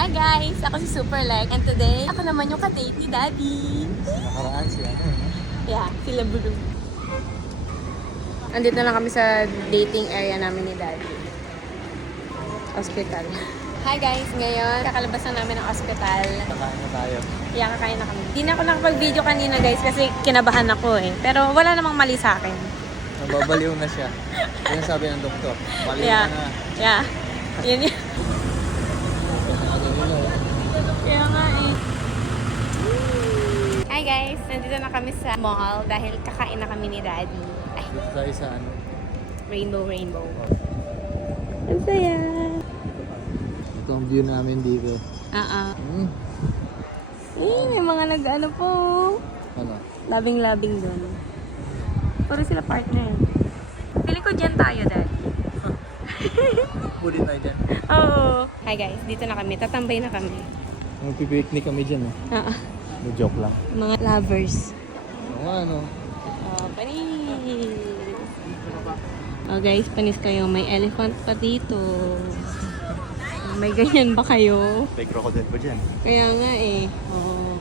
Hi guys! Ako si Superleg and today, ako naman yung ka-date ni Daddy. Nakaraan siya. Yeah, sila Blue. Andito na kami sa dating area namin ni Daddy. Hospital. Hi guys! Ngayon, kakalabas na namin ng hospital. Kakain na tayo. Yeah, kakain na kami. Di na ako nakapag-video kanina guys kasi kinabahan ako eh. Pero wala namang mali sa akin. Nababaliw na siya. Yan sabi ng doktor. Baliw Yeah. ka na. Yeah. Yun yun. Kaya nga eh. Hi guys! Nandito na kami sa mall dahil kakain na kami ni Daddy. Ay, Dito tayo sa ano. rainbow. Ang saya! Ito ang view namin dito. May mga nag-ano po. Ano? Labing-labing doon. Puro sila partner. Pili ko dyan tayo, Daddy. Puli tayo dyan. Oo. Hi guys, dito na kami. Tatambay na kami. Magpipiknik kami dyan eh. No joke lang. Mga lovers. Oo nga ano. Panis! Oh guys, panis kayo. May elephant pa dito. May ganyan ba kayo? May crocodile pa dyan. Kaya nga eh. Oh.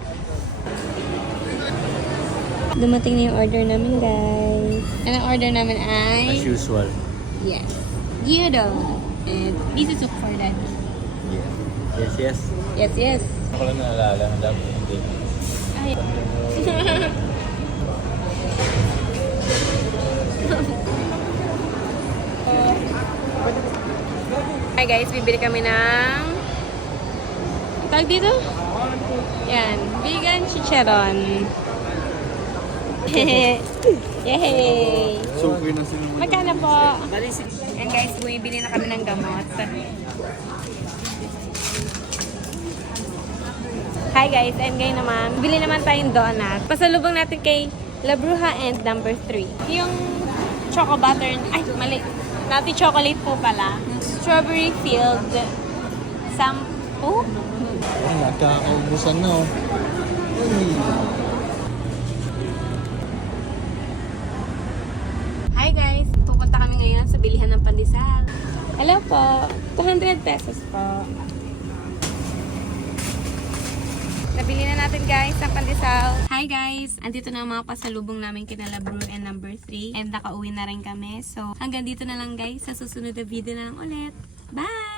Dumating na yung order namin, guys. And ang order namin ay... As usual. Yes. Gyudon. And this is soup for Daddy. Yeah. Yes. Yes. Ako lang naalala. Ang dami hindi. Ay. Hi guys, bibili kami ng tawag dito? Yan, vegan chicharon. Yay! Suki na sila. Magkano po? And guys, bumibili na kami ng gamot. Hi guys, and ngayon naman, bili naman tayong donut. Pasalubong natin kay La Bruja and number 3. Yung choco butter, ay mali, nati chocolate po pala. Strawberry filled sampo. Ay, nakakaubusan na oh. Hi guys, pupunta kami ngayon sa bilihan ng pandesal. Hello po, 200 pesos po. Nabili na natin guys ang pandesal. Hi guys! Andito na ang mga pasalubong namin kina La Bru and number 3. And nakauwi na rin kami. So hanggang dito na lang guys. Sa susunod na video na lang ulit. Bye!